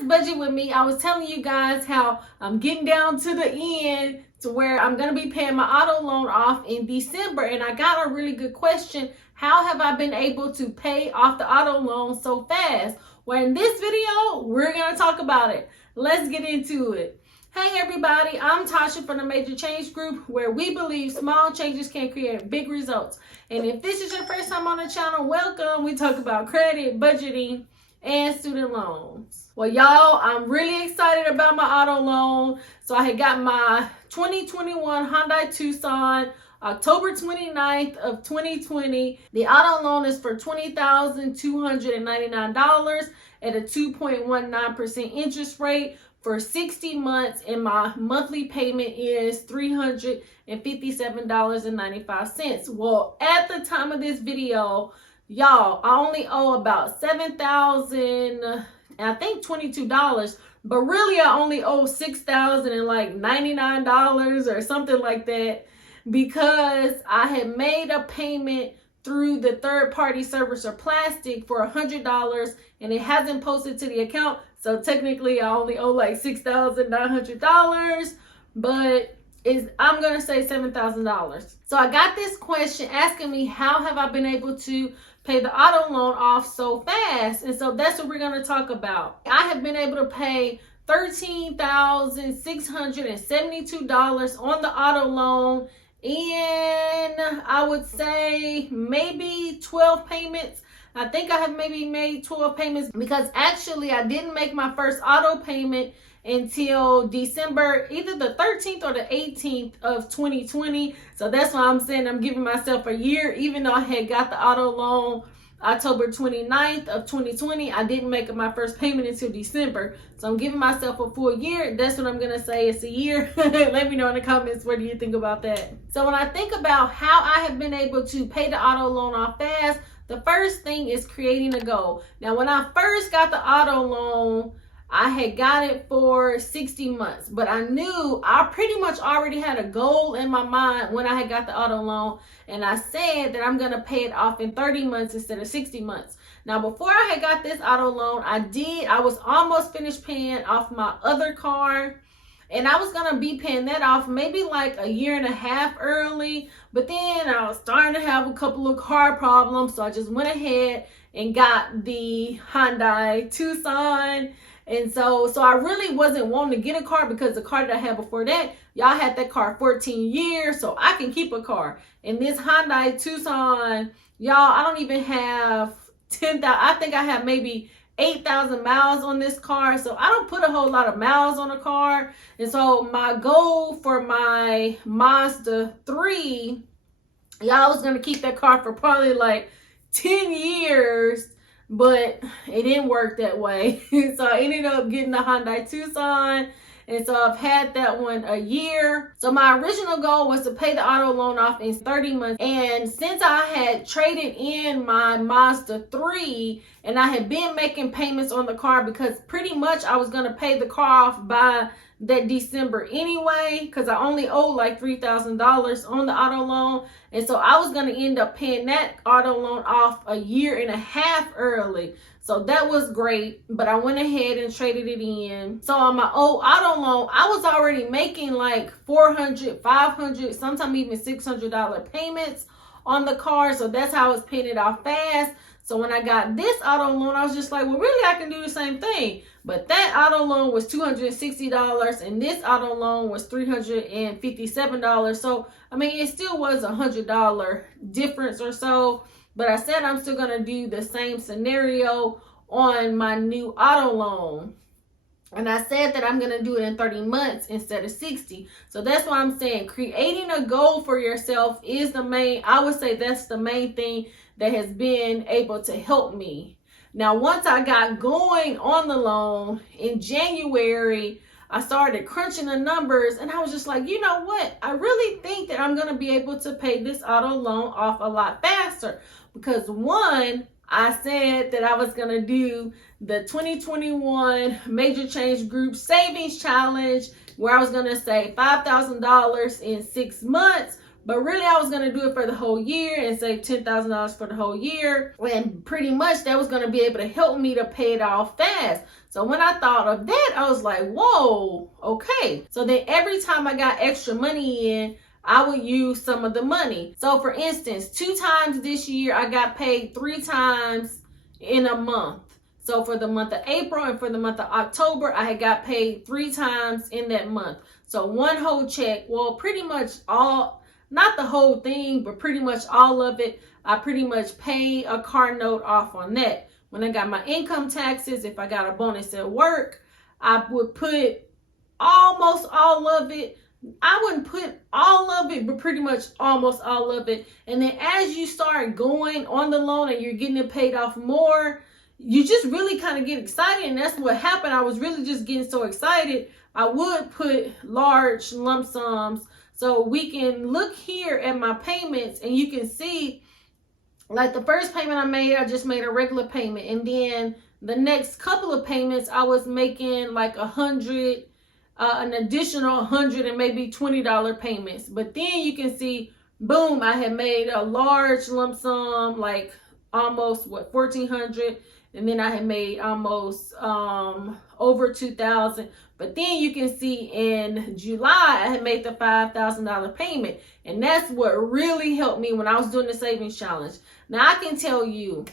last budget with me, I was telling you guys how I'm getting down to the end to where I'm going to be paying my auto loan off in December. And I got a really good question. How have I been able to pay off the auto loan so fast? Well, in this video, we're going to talk about it. Let's get into it. Hey everybody, I'm Tasha from the Major Change Group, where we believe small changes can create big results. And if this is your first time on the channel, welcome. We talk about credit, budgeting, and student loans. Well, y'all, I'm really excited about my auto loan. So I had got my 2021 Hyundai Tucson October 29th of 2020. The auto loan is for $20,299 at a 2.19% interest rate for 60 months, and my monthly payment is $357.95. Well, at the time of this video, y'all, I only owe about $7,022, but really I only owe $6,099 or something like that, because I had made a payment through the third-party servicer Plastic for $100, and it hasn't posted to the account. So technically, I only owe like $6,900, but I'm going to say $7,000. So I got this question asking me, how have I been able to pay the auto loan off so fast? And so that's what we're going to talk about. I have been able to pay $13,672 on the auto loan in, I would say, maybe 12 payments. I think I have maybe made 12 payments, because actually I didn't make my first auto payment until December, either the 13th or the 18th of 2020. So that's why I'm saying I'm giving myself a year. Even though I had got the auto loan October 29th of 2020, I didn't make my first payment until December. So I'm giving myself a full year. That's what I'm going to say. It's a year. Let me know in the comments, what do you think about that? So when I think about how I have been able to pay the auto loan off fast, the first thing is creating a goal. Now, when I first got the auto loan, I had got it for 60 months, but I knew I pretty much already had a goal in my mind when I had got the auto loan, and I said that I'm going to pay it off in 30 months instead of 60 months. Now, before I had got this auto loan, I was almost finished paying off my other car, and I was going to be paying that off maybe like a year and a half early, but then I was starting to have a couple of car problems, so I just went ahead and got the Hyundai Tucson. And so I really wasn't wanting to get a car, because the car that I had before that, y'all had that car 14 years, so I can keep a car. And this Hyundai Tucson, y'all, I don't even have 10,000. I think I have maybe 8,000 miles on this car, so I don't put a whole lot of miles on a car. And so my goal for my Mazda 3, y'all, was going to keep that car for probably like 10 years, but it didn't work that way. So I ended up getting the Hyundai Tucson, and so I've had that one a year. So my original goal was to pay the auto loan off in 30 months. And since I had traded in my Mazda 3, and I had been making payments on the car, because pretty much I was going to pay the car off by that December anyway, because I only owed like $3,000 on the auto loan. And so I was going to end up paying that auto loan off a year and a half early. So that was great, but I went ahead and traded it in. So on my old auto loan, I was already making like $400, $500, sometimes even $600 payments on the car. So that's how I was paying it off fast. So when I got this auto loan, I was just like, well, really, I can do the same thing. But that auto loan was $260, and this auto loan was $357. So, I mean, it still was $100 difference or so. But I said I'm still going to do the same scenario on my new auto loan. And I said that I'm going to do it in 30 months instead of 60. So that's what I'm saying. Creating a goal for yourself is I would say that's the main thing that has been able to help me. Now, once I got going on the loan in January, I started crunching the numbers, and I was just like, you know what? I really think that I'm going to be able to pay this auto loan off a lot faster, because one, I said that I was going to do the 2021 Major Change Group Savings Challenge, where I was going to save $5,000 in 6 months But really, I was going to do it for the whole year and save $10,000 for the whole year. And pretty much that was going to be able to help me to pay it off fast. So when I thought of that, I was like, whoa, okay. So then every time I got extra money in, I would use some of the money. So for instance, 2 times this year, I got paid 3 times in a month. So for the month of April and for the month of October, I had got paid 3 times in that month. So one whole check, well, pretty much all, not the whole thing, but pretty much all of it, I pretty much paid a car note off on that. When I got my income taxes, if I got a bonus at work, I would put almost all of it. I wouldn't put all of it, but pretty much almost all of it. And then as you start going on the loan and you're getting it paid off more, you just really kind of get excited. And that's what happened. I was really just getting so excited. I would put large lump sums. So we can look here at my payments and you can see, like the first payment I made, I just made a regular payment. And then the next couple of payments, I was making like $100, an additional $100 and maybe $20 payments. But then you can see, boom, I had made a large lump sum, like almost what, $1,400. And then I had made almost over $2,000. But then you can see in July, I had made the $5,000 payment. And that's what really helped me when I was doing the savings challenge. Now I can tell you,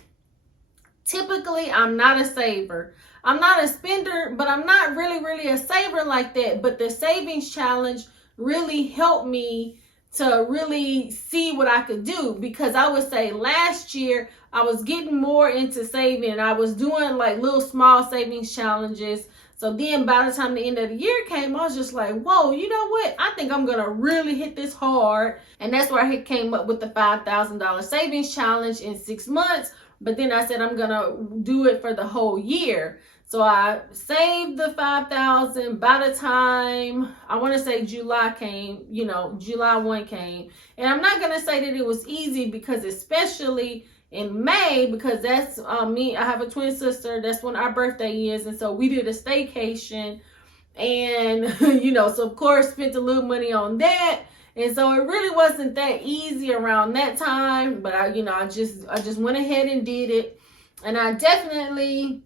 typically I'm not a saver. I'm not a spender, but I'm not really a saver like that. But the savings challenge really helped me to really see what I could do, because I would say last year I was getting more into saving. I was doing like little small savings challenges. So then by the time the end of the year came, I was just like, whoa, you know what? I think I'm going to really hit this hard. And that's where I came up with the $5,000 savings challenge in 6 months. But then I said, I'm going to do it for the whole year. So I saved the $5,000 by the time, I want to say July came, July 1 came. And I'm not going to say that it was easy, because especially in May, because that's me, I have a twin sister, that's when our birthday is. And so we did a staycation and, so of course spent a little money on that. And so it really wasn't that easy around that time, but I just went ahead and did it. And I definitely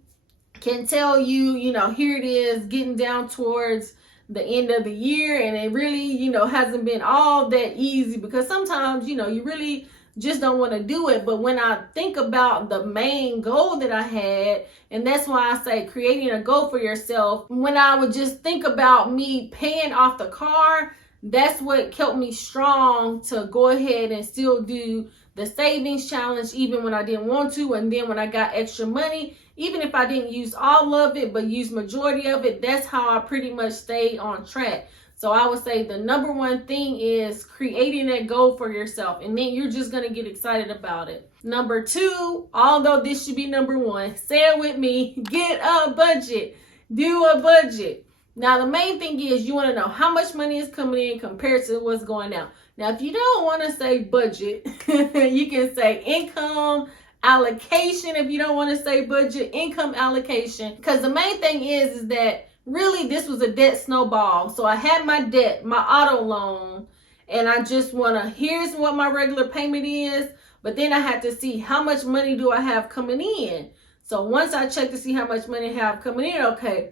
can tell you, here it is getting down towards the end of the year, and it really, hasn't been all that easy, because sometimes, you really just don't want to do it. But when I think about the main goal that I had, and that's why I say creating a goal for yourself, when I would just think about me paying off the car, that's what kept me strong to go ahead and still do the savings challenge, even when I didn't want to. And then when I got extra money, even if I didn't use all of it, but use majority of it, that's how I pretty much stayed on track. So I would say the number one thing is creating that goal for yourself, and then you're just going to get excited about it. Number 2, although this should be number 1, say it with me, get a budget. Do a budget. Now, the main thing is you want to know how much money is coming in compared to what's going out. Now, if you don't want to say budget, you can say income allocation. If you don't want to say budget, income allocation. Because the main thing is that really this was a debt snowball. So I had my debt, my auto loan, and I just want to, here's what my regular payment is. But then I had to see how much money do I have coming in. So once I check to see how much money I have coming in, okay,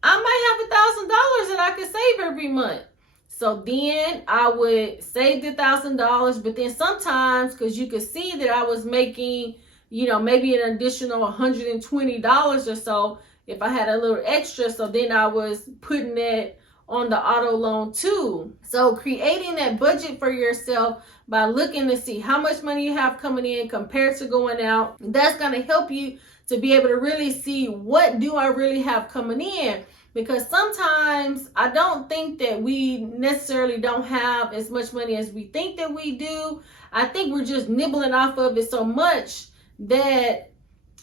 I might have $1,000 that I could save every month. So then I would save the $1,000, but then sometimes, because you could see that I was making, maybe an additional $120 or so if I had a little extra. So then I was putting that on the auto loan too. So creating that budget for yourself by looking to see how much money you have coming in compared to going out, that's going to help you to be able to really see what do I really have coming in. Because sometimes I don't think that we necessarily don't have as much money as we think that we do. I think we're just nibbling off of it so much that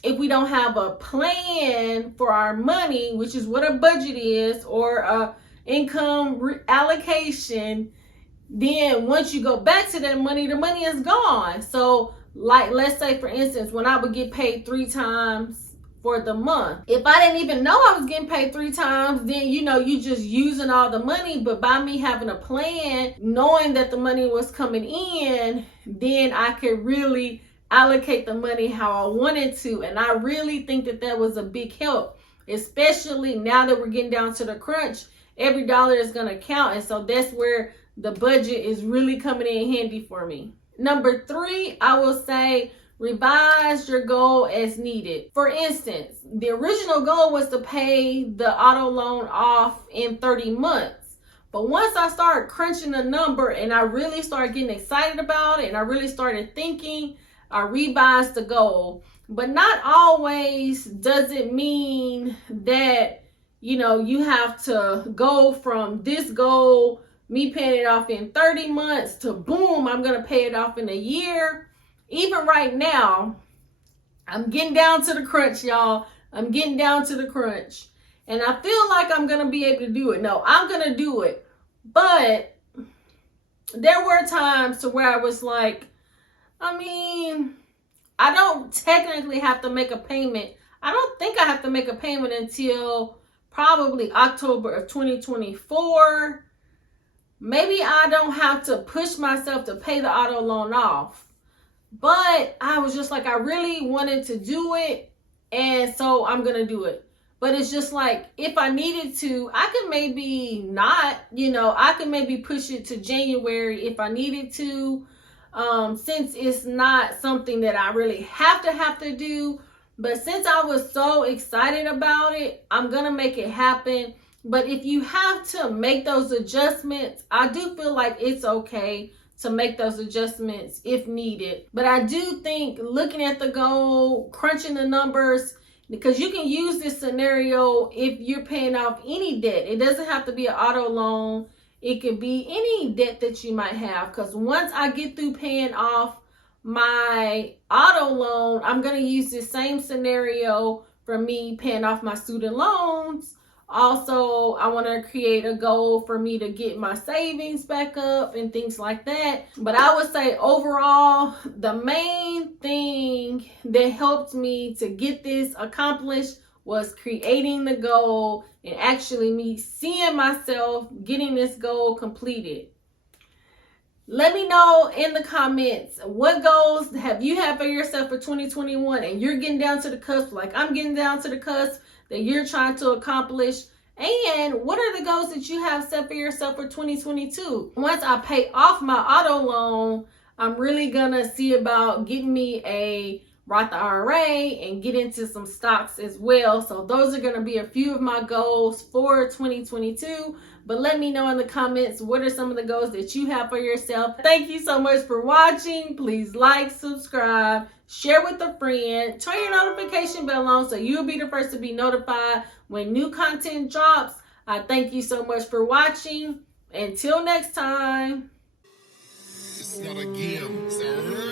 if we don't have a plan for our money, which is what a budget is, or a income allocation, then once you go back to that money, the money is gone. So like, let's say for instance, when I would get paid 3 times for the month. If I didn't even know I was getting paid 3 times, then you just using all the money. But by me having a plan, knowing that the money was coming in, then I could really allocate the money how I wanted to. And I really think that was a big help, especially now that we're getting down to the crunch. Every dollar is going to count. And so that's where the budget is really coming in handy for me. Number 3, I will say revise your goal as needed. For instance, the original goal was to pay the auto loan off in 30 months. But once I started crunching the number and I really started getting excited about it and I really started thinking, I revised the goal. But not always does it mean that you have to go from this goal, me paying it off in 30 months, to boom, I'm going to pay it off in a year. Even right now, I'm getting down to the crunch, y'all. I'm getting down to the crunch. And I feel like I'm going to be able to do it. No, I'm going to do it. But there were times to where I was like, I don't technically have to make a payment. I don't think I have to make a payment until probably October of 2024. Maybe I don't have to push myself to pay the auto loan off. But I was just like, I really wanted to do it. And so I'm going to do it. But it's just like, if I needed to, I could maybe not, I could maybe push it to January if I needed to. Since it's not something that I really have to do. But since I was so excited about it, I'm going to make it happen. But if you have to make those adjustments, I do feel like it's okay to make those adjustments if needed. But I do think looking at the goal, crunching the numbers, because you can use this scenario if you're paying off any debt. It doesn't have to be an auto loan. It could be any debt that you might have. Because once I get through paying off my auto loan, I'm going to use this same scenario for me paying off my student loans. Also, I want to create a goal for me to get my savings back up and things like that. But I would say overall, the main thing that helped me to get this accomplished was creating the goal and actually me seeing myself getting this goal completed. Let me know in the comments, what goals have you had for yourself for 2021 and you're getting down to the cusp, like I'm getting down to the cusp, that you're trying to accomplish. And what are the goals that you have set for yourself for 2022? Once I pay off my auto loan, I'm really gonna see about getting me a Roth IRA and get into some stocks as well. So those are going to be a few of my goals for 2022. But let me know in the comments, what are some of the goals that you have for yourself? Thank you so much for watching. Please like, subscribe, share with a friend, turn your notification bell on so you'll be the first to be notified when new content drops. I thank you so much for watching. Until next time. It's not a game, sir.